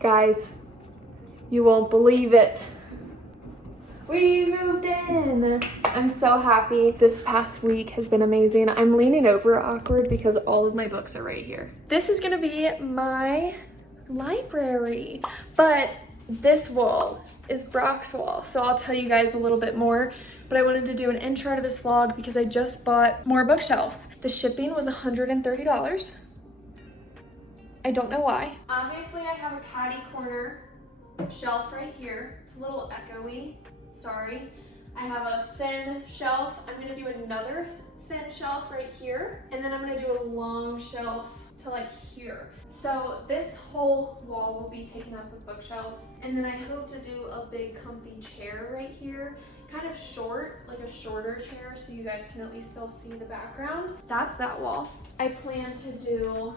Guys, you won't believe it. We moved in. I'm so happy. This past week has been amazing. I'm leaning over awkward because all of my books are right here. This is gonna be my library, but this wall is Brock's wall. So I'll tell you guys a little bit more, but I wanted to do an intro to this vlog because I just bought more bookshelves. The shipping was $130. I don't know why. Obviously I have a catty corner shelf right here. It's a little echoey. Sorry. I have a thin shelf. I'm gonna do another thin shelf right here. And then I'm gonna do a long shelf to like here. So this whole wall will be taken up with bookshelves. And then I hope to do a big comfy chair right here. Kind of short, like a shorter chair so you guys can at least still see the background. That's that wall. I plan to do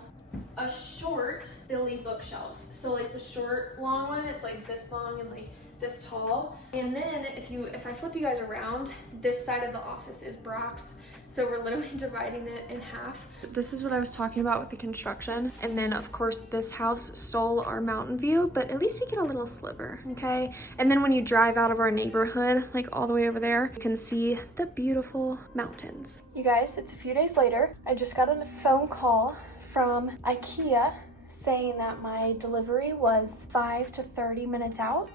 a short Billy bookshelf. So like the short long one, it's like this long and like this tall. And then if I flip you guys around, this side of the office is Brock's. So we're literally dividing it in half. This is what I was talking about with the construction. And then of course this house stole our mountain view, but at least we get a little sliver, okay? And then when you drive out of our neighborhood, like all the way over there, you can see the beautiful mountains. You guys, it's a few days later. I just got a phone call from Ikea saying that my delivery was 5 to 30 minutes out.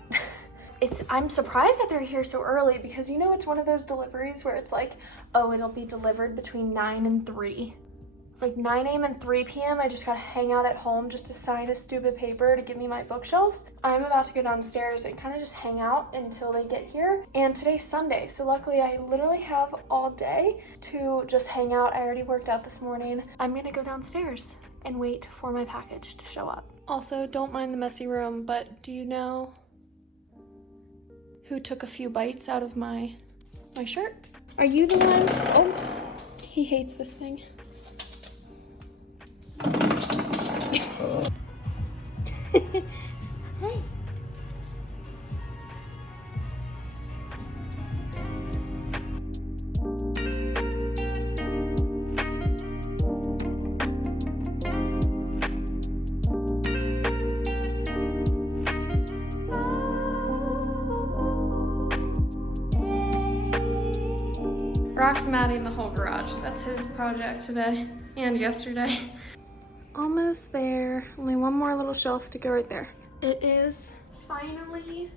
I'm surprised that they're here so early because you know it's one of those deliveries where it's like, oh, it'll be delivered between 9 and 3. It's like 9 a.m. and 3 p.m. I just gotta hang out at home just to sign a stupid paper to give me my bookshelves. I'm about to go downstairs and kind of just hang out until they get here. And today's Sunday, so luckily I literally have all day to just hang out. I already worked out this morning. I'm gonna go downstairs and wait for my package to show up. Also, don't mind the messy room, but do you know who took a few bites out of my shirt? Are you the one? Oh, he hates this thing. Hey. Brock's matting the whole garage. That's his project today and yesterday. Almost there. Only one more little shelf to go right there. It is finally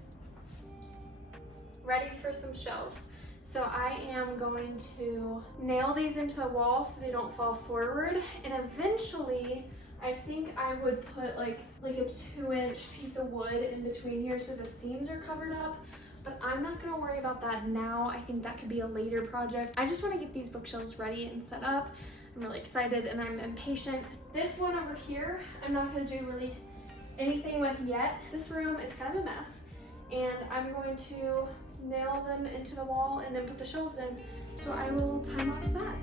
ready for some shelves. So I am going to nail these into the wall so they don't fall forward. And eventually, I think I would put like a 2-inch piece of wood in between here so the seams are covered up. But I'm not gonna worry about that now. I think that could be a later project. I just wanna get these bookshelves ready and set up. I'm really excited and I'm impatient. This one over here, I'm not gonna do really anything with yet. This room is kind of a mess and I'm going to nail them into the wall and then put the shelves in. So I will time lapse that.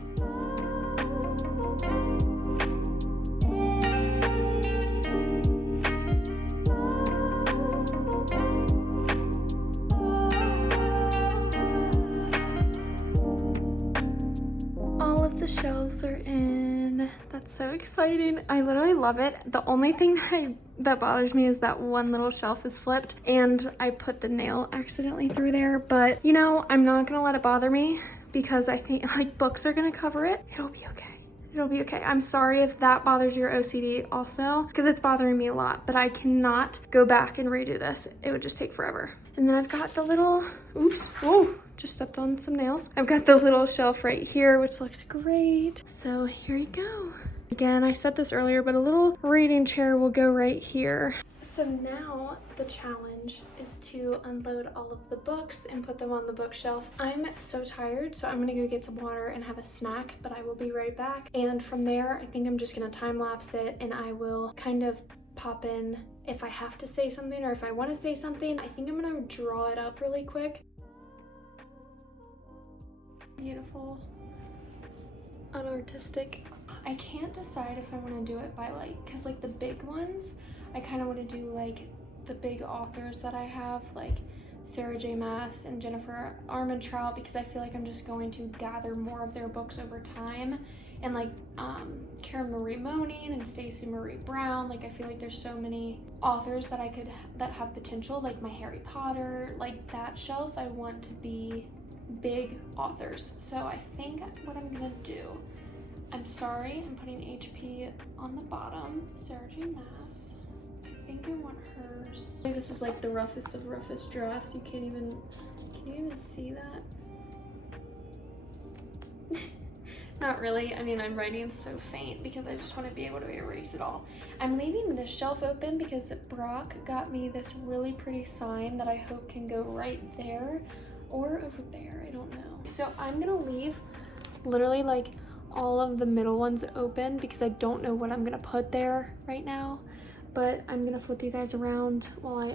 The shelves are in. That's so exciting. I literally love it. The only thing that bothers me is that one little shelf is flipped and I put the nail accidentally through there, but you know, I'm not gonna let it bother me because I think like books are gonna cover it. It'll be okay. It'll be okay. I'm sorry if that bothers your OCD also, because it's bothering me a lot, but I cannot go back and redo this. It would just take forever. And then I've got the little, oops, whoa, just stepped on some nails. I've got the little shelf right here, which looks great. So here you go. Again, I said this earlier, but a little reading chair will go right here. So now the challenge is to unload all of the books and put them on the bookshelf. I'm so tired, so I'm gonna go get some water and have a snack, but I will be right back. And from there, I think I'm just gonna time lapse it and I will kind of pop in if I have to say something or if I wanna say something. I think I'm gonna draw it up really quick. Beautiful, unartistic. I can't decide if I want to do it by like, because like the big ones, I kind of want to do like the big authors that I have, like Sarah J. Maas and Jennifer Armentrout, because I feel like I'm just going to gather more of their books over time and like Karen Marie Moning and Stacey Marie Brown. Like I feel like there's so many authors that that have potential, like my Harry Potter, like that shelf I want to be big authors. So I think what I'm gonna do, I'm sorry, I'm putting HP on the bottom, Sarah J Maas. I think I want hers. This is like the roughest of roughest drafts. You can't even see that? Not really. I mean, I'm writing so faint because I just want to be able to erase it all. I'm leaving this shelf open because Brock got me this really pretty sign that I hope can go right there or over there. I don't know. So I'm gonna leave literally like all of the middle ones open because I don't know what I'm gonna put there right now. But I'm gonna flip you guys around while I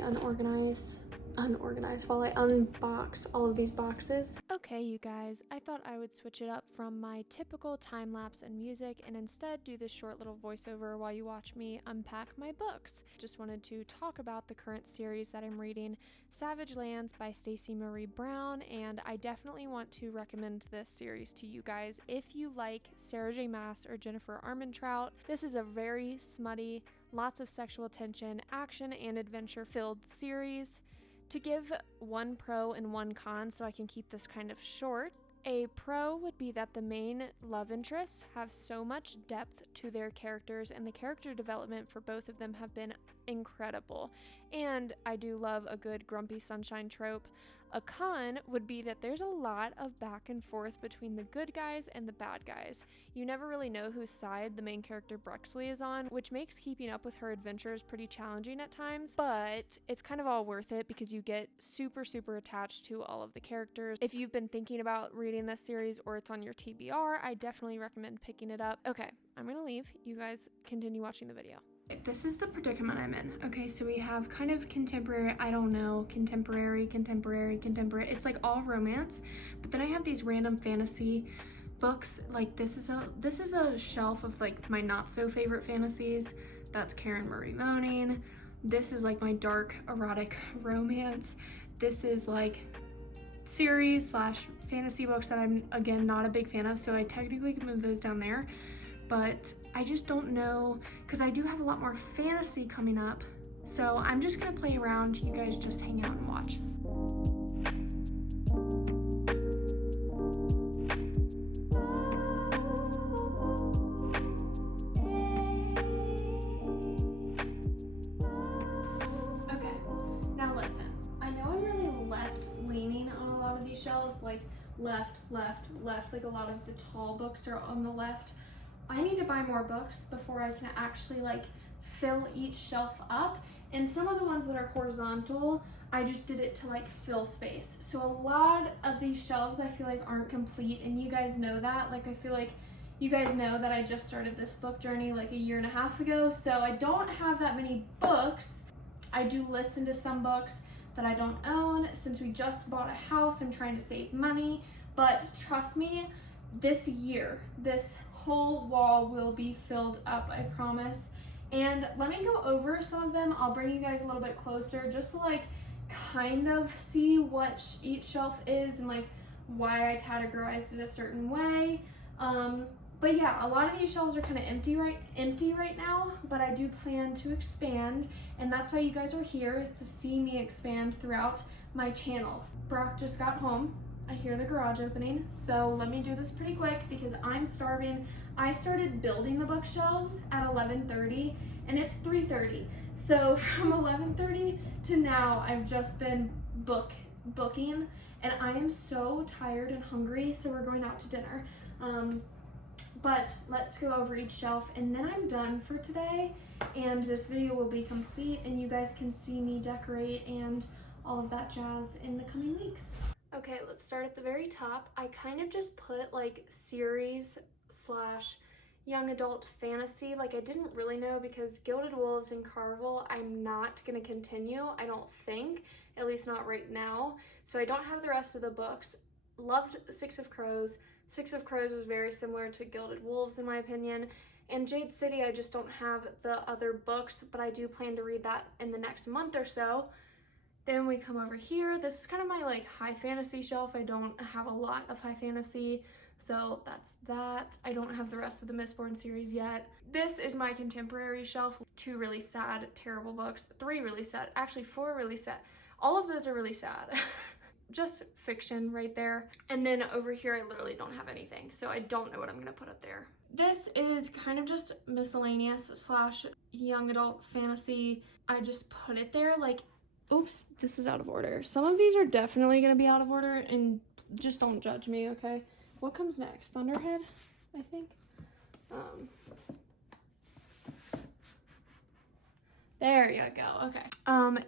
while I unbox all of these boxes. Okay, you guys, I thought I would switch it up from my typical time lapse and music and instead do this short little voiceover while you watch me unpack my books. Just wanted to talk about the current series that I'm reading, Savage Lands by Stacey Marie Brown, and I definitely want to recommend this series to you guys if you like Sarah J Maas or Jennifer Armentrout. This is a very smutty, lots of sexual tension, action, and adventure filled series. To give one pro and one con so I can keep this kind of short, a pro would be that the main love interests have so much depth to their characters and the character development for both of them have been incredible. And I do love a good grumpy sunshine trope. A con would be that there's a lot of back and forth between the good guys and the bad guys. You never really know whose side the main character Brexley is on, which makes keeping up with her adventures pretty challenging at times, but it's kind of all worth it because you get super attached to all of the characters. If you've been thinking about reading this series or it's on your TBR, I definitely recommend picking it up. Okay, I'm gonna leave. You guys continue watching the video. This is the predicament I'm in. Okay, so we have kind of contemporary, I don't know, contemporary. It's like all romance, but then I have these random fantasy books. Like this is a shelf of like my not so favorite fantasies. That's Karen Marie Moning. This is like my dark erotic romance. This is like series slash fantasy books that I'm again not a big fan of, so I technically can move those down there. But I just don't know, because I do have a lot more fantasy coming up. So I'm just gonna play around. You guys just hang out and watch. Okay, now listen. I know I'm really left leaning on a lot of these shelves, like left, like a lot of the tall books are on the left. I need to buy more books before I can actually like fill each shelf up. And some of the ones that are horizontal, I just did it to like fill space. So a lot of these shelves I feel like aren't complete, and you guys know that. Like I feel like you guys know that I just started this book journey like a year and a half ago, so I don't have that many books. I do listen to some books that I don't own. Since we just bought a house, I'm trying to save money, but trust me, this year, this whole wall will be filled up, I promise. And let me go over some of them. I'll bring you guys a little bit closer just to like kind of see what each shelf is and like why I categorized it a certain way. But yeah, a lot of these shelves are kind of empty right now, but I do plan to expand, and that's why you guys are here, is to see me expand throughout my channels. Brock just got home. I hear the garage opening, so let me do this pretty quick because I'm starving. I started building the bookshelves at 11:30 and it's 3:30. So from 11:30 to now, I've just been booking, and I am so tired and hungry, so we're going out to dinner. But let's go over each shelf and then I'm done for today, and this video will be complete and you guys can see me decorate and all of that jazz in the coming weeks. Okay, let's start at the very top. I kind of just put like series slash young adult fantasy. Like I didn't really know because Gilded Wolves and Carvel I'm not gonna continue, I don't think, at least not right now. So I don't have the rest of the books. Loved Six of Crows. Six of Crows was very similar to Gilded Wolves in my opinion. And Jade City, I just don't have the other books, but I do plan to read that in the next month or so. Then we come over here. This is kind of my like high fantasy shelf. I don't have a lot of high fantasy, so that's that. I don't have the rest of the Mistborn series yet. This is my contemporary shelf. 2 really sad, terrible books. 3 really sad, actually 4 really sad. All of those are really sad. Just fiction right there. And then over here, I literally don't have anything, so I don't know what I'm gonna put up there. This is kind of just miscellaneous slash young adult fantasy. I just put it there like, oops, this is out of order. Some of these are definitely gonna be out of order, and just don't judge me, okay? What comes next? Thunderhead, I think. There you go, okay.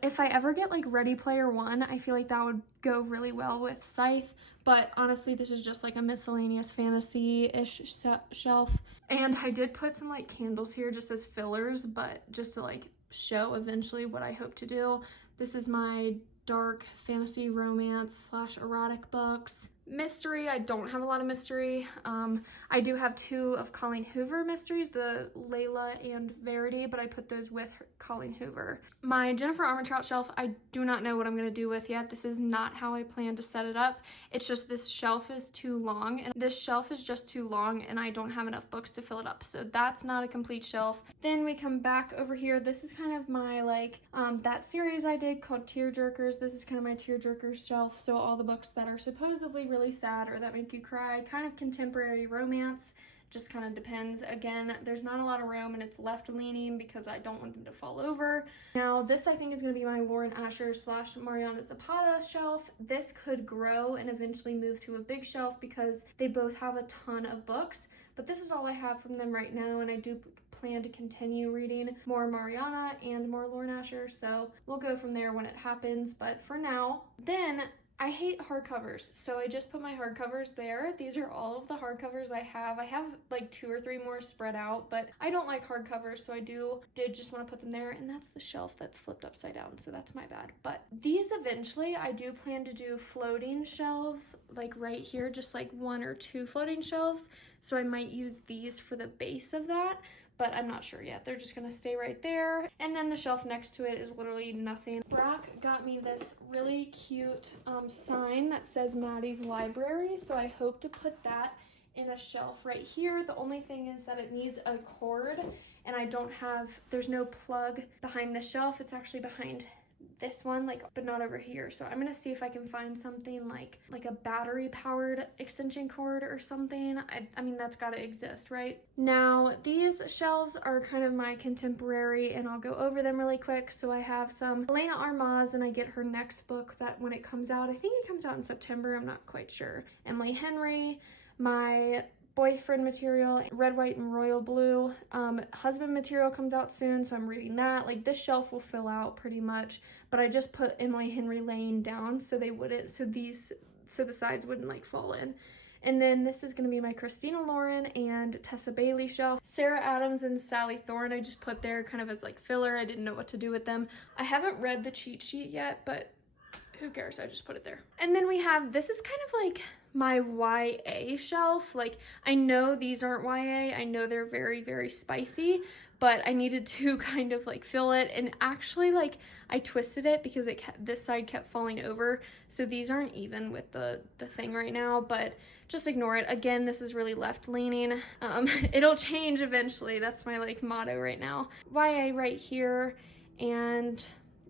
If I ever get like Ready Player One, I feel like that would go really well with Scythe, but honestly, this is just like a miscellaneous fantasy-ish shelf. And I did put some like candles here just as fillers, but just to like show eventually what I hope to do. This is my dark fantasy romance slash erotic books. Mystery, I don't have a lot of mystery. I do have 2 of Colleen Hoover mysteries, the Layla and Verity, but I put those with Colleen Hoover. My Jennifer Armentrout shelf, I do not know what I'm gonna do with yet. This is not how I plan to set it up. It's just this shelf is too long, and this shelf is just too long, and I don't have enough books to fill it up, so that's not a complete shelf. Then we come back over here. This is kind of my like, that series I did called Tearjerkers. This is kind of my Tearjerkers shelf, so all the books that are supposedly really sad or that make you cry, kind of contemporary romance, just kind of depends. Again, there's not a lot of room and it's left leaning because I don't want them to fall over. Now this I think is going to be my Lauren Asher slash Mariana Zapata shelf. This could grow and eventually move to a big shelf because they both have a ton of books, but this is all I have from them right now, and I do plan to continue reading more Mariana and more Lauren Asher, so we'll go from there when it happens. But for now, then I hate hardcovers, so I just put my hardcovers there. These are all of the hardcovers I have. I have like 2 or 3 more spread out, but I don't like hardcovers, so I did just want to put them there, and that's the shelf that's flipped upside down, so that's my bad. But these eventually, I do plan to do floating shelves, like right here, just like 1 or 2 floating shelves, so I might use these for the base of that, but I'm not sure yet. They're just gonna stay right there. And then the shelf next to it is literally nothing. Brock got me this really cute sign that says Maddie's Library, so I hope to put that in a shelf right here. The only thing is that it needs a cord, and there's no plug behind the shelf. It's actually behind this one, like, but not over here. So I'm gonna see if I can find something like a battery powered extension cord or something. I mean, that's gotta exist, right? Now these shelves are kind of my contemporary, and I'll go over them really quick. So I have some Elena Armaz, and I get her next book that when it comes out, I think it comes out in September, I'm not quite sure. Emily Henry, my boyfriend material, Red, White, and Royal Blue. Husband material comes out soon, so I'm reading that. Like, this shelf will fill out pretty much, but I just put Emily Henry laying down so so the sides wouldn't like fall in. And then this is going to be my Christina Lauren and Tessa Bailey shelf. Sarah Adams and Sally Thorne I just put there kind of as like filler. I didn't know what to do with them. I haven't read the cheat sheet yet, but who cares? I just put it there. And then we have, this is kind of like my YA shelf. Like, I know these aren't YA. I know they're very, very spicy, but I needed to kind of like fill it. And actually, like, I twisted it because this side kept falling over. So these aren't even with the thing right now, but just ignore it. Again, this is really left leaning. It'll change eventually. That's my like motto right now. YA right here, and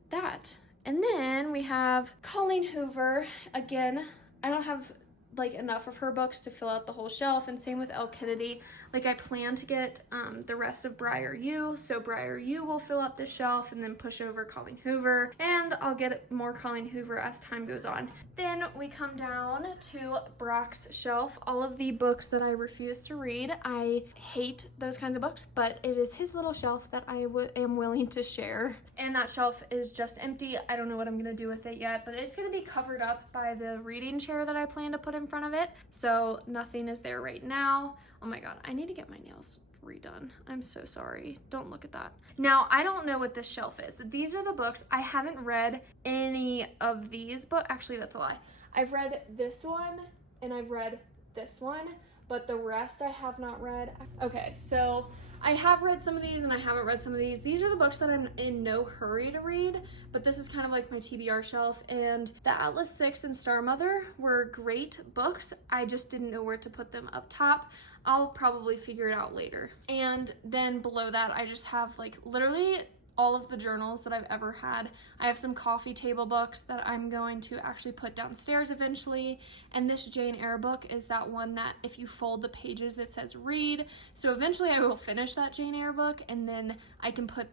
that. And then we have Colleen Hoover. Again, I don't have like enough of her books to fill out the whole shelf, and same with Elle Kennedy. Like, I plan to get the rest of Briar U, so Briar U will fill up the shelf and then push over Colleen Hoover, and I'll get more Colleen Hoover as time goes on. Then we come down to Brock's shelf, all of the books that I refuse to read. I hate those kinds of books, but it is his little shelf that I am willing to share, and that shelf is just empty. I don't know what I'm gonna do with it yet, but it's gonna be covered up by the reading chair that I plan to put in front of it, so nothing is there right now. Oh my god, I need to get my nails redone. I'm so sorry. Don't look at that. Now, I don't know what this shelf is. These are the books. I haven't read any of these, but actually that's a lie. I've read this one and I've read this one, but the rest I have not read. Okay, so I have read some of these and I haven't read some of these. These are the books that I'm in no hurry to read, but this is kind of like my TBR shelf. And The Atlas Six and Star Mother were great books. I just didn't know where to put them up top. I'll probably figure it out later. And then below that, I just have like literally all of the journals that I've ever had. I have some coffee table books that I'm going to actually put downstairs eventually. And this Jane Eyre book is that one that if you fold the pages, it says read. So eventually I will finish that Jane Eyre book and then I can put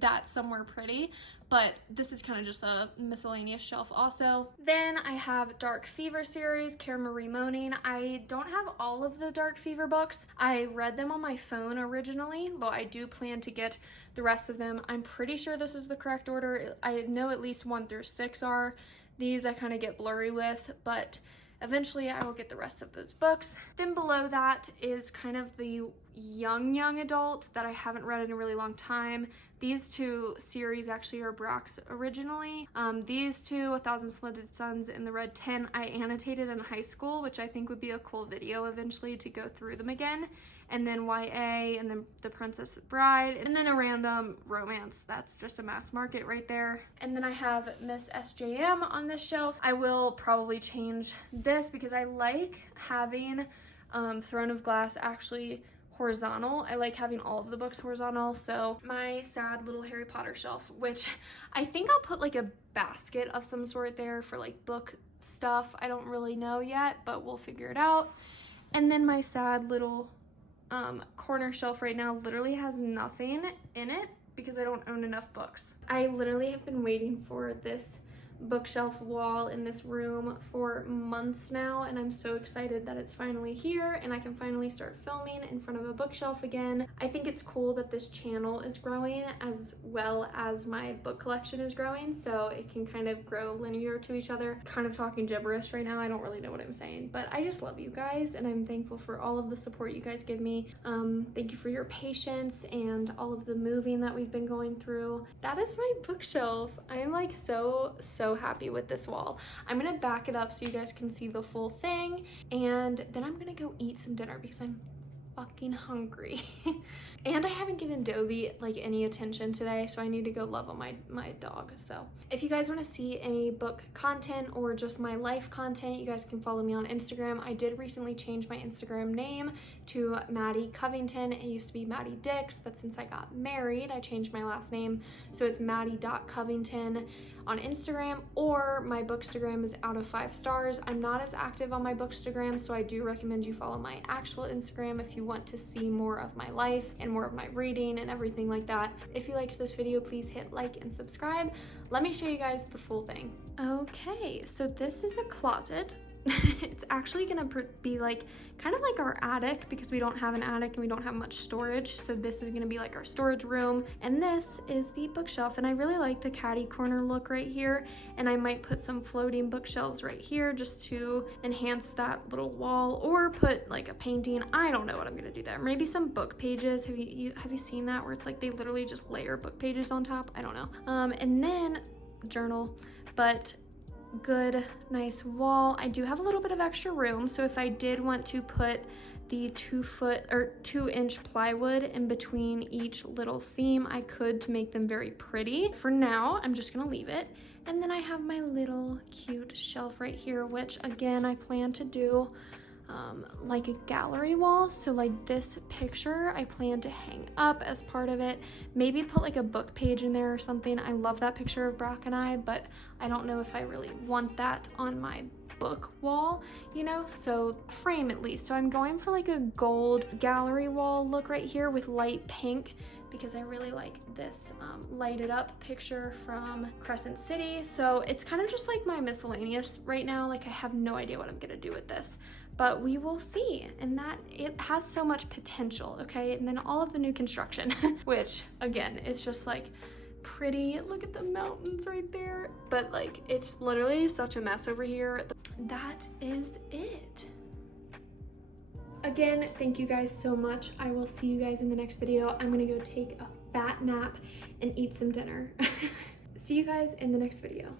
that somewhere pretty. But this is kind of just a miscellaneous shelf also. Then I have Dark Fever series, Care Marie Moaning. I don't have all of the Dark Fever books. I read them on my phone originally, though I do plan to get the rest of them. I'm pretty sure this is the correct order. I know at least 1 through 6 are. These I kind of get blurry with, but eventually I will get the rest of those books. Then below that is kind of the young adult that I haven't read in a really long time. These two series actually are Brock's originally. These two, A Thousand Splendid Suns and The Red 10, I annotated in high school, which I think would be a cool video eventually to go through them again. And then YA, and then The Princess Bride, and then a random romance. That's just a mass market right there. And then I have Miss SJM on this shelf. I will probably change this because I like having Throne of Glass actually horizontal. I like having all of the books horizontal. So my sad little Harry Potter shelf, which I think I'll put like a basket of some sort there for like book stuff. I don't really know yet, but we'll figure it out. And then my sad little corner shelf right now literally has nothing in it because I don't own enough books. I literally have been waiting for this bookshelf wall in this room for months now, and I'm so excited that it's finally here and I can finally start filming in front of a bookshelf again. I think it's cool that this channel is growing as well as my book collection is growing, so it can kind of grow linear to each other. Kind of talking gibberish right now, I don't really know what I'm saying, but I just love you guys and I'm thankful for all of the support you guys give me. Thank you for your patience and all of the moving that we've been going through. That is my bookshelf. I am like so happy with this wall. I'm gonna back it up so you guys can see the full thing, and then I'm gonna go eat some dinner because I'm fucking hungry. And I haven't given Dobie like any attention today, so I need to go love on my dog. So if you guys want to see any book content or just my life content, you guys can follow me on Instagram. I did recently change my Instagram name to Madi Covington. It used to be Madi Dix, but since I got married, I changed my last name, so it's Madi.Covington on Instagram, or my bookstagram is out of 5 stars. I'm not as active on my bookstagram, so I do recommend you follow my actual Instagram if you want to see more of my life and more of my reading and everything like that. If you liked this video, please hit like and subscribe. Let me show you guys the full thing. Okay, so this is a closet. It's actually gonna be like kind of like our attic because we don't have an attic and we don't have much storage, so this is gonna be like our storage room, and this is the bookshelf. And I really like the catty corner look right here, and I might put some floating bookshelves right here just to enhance that little wall, or put like a painting. I don't know what I'm gonna do there. Maybe some book pages. Have you seen that where it's like they literally just layer book pages on top? I don't know. And then journal, but good nice wall. I do have a little bit of extra room, so if I did want to put the 2-inch plywood in between each little seam, I could, to make them very pretty. For now, I'm just gonna leave it. And then I have my little cute shelf right here, which again I plan to do like a gallery wall. So like this picture I plan to hang up as part of it, maybe put like a book page in there or something. I love that picture of Brock and I, but I don't know if I really want that on my book wall, you know, so frame at least. So I'm going for like a gold gallery wall look right here with light pink because I really like this lighted up picture from Crescent City. So it's kind of just like my miscellaneous right now. Like I have no idea what I'm gonna do with this, but we will see. And that it has so much potential, okay? And then all of the new construction, which again, it's just like pretty. Look at the mountains right there. But like, it's literally such a mess over here. That is it. Again, thank you guys so much. I will see you guys in the next video. I'm gonna go take a fat nap and eat some dinner. See you guys in the next video.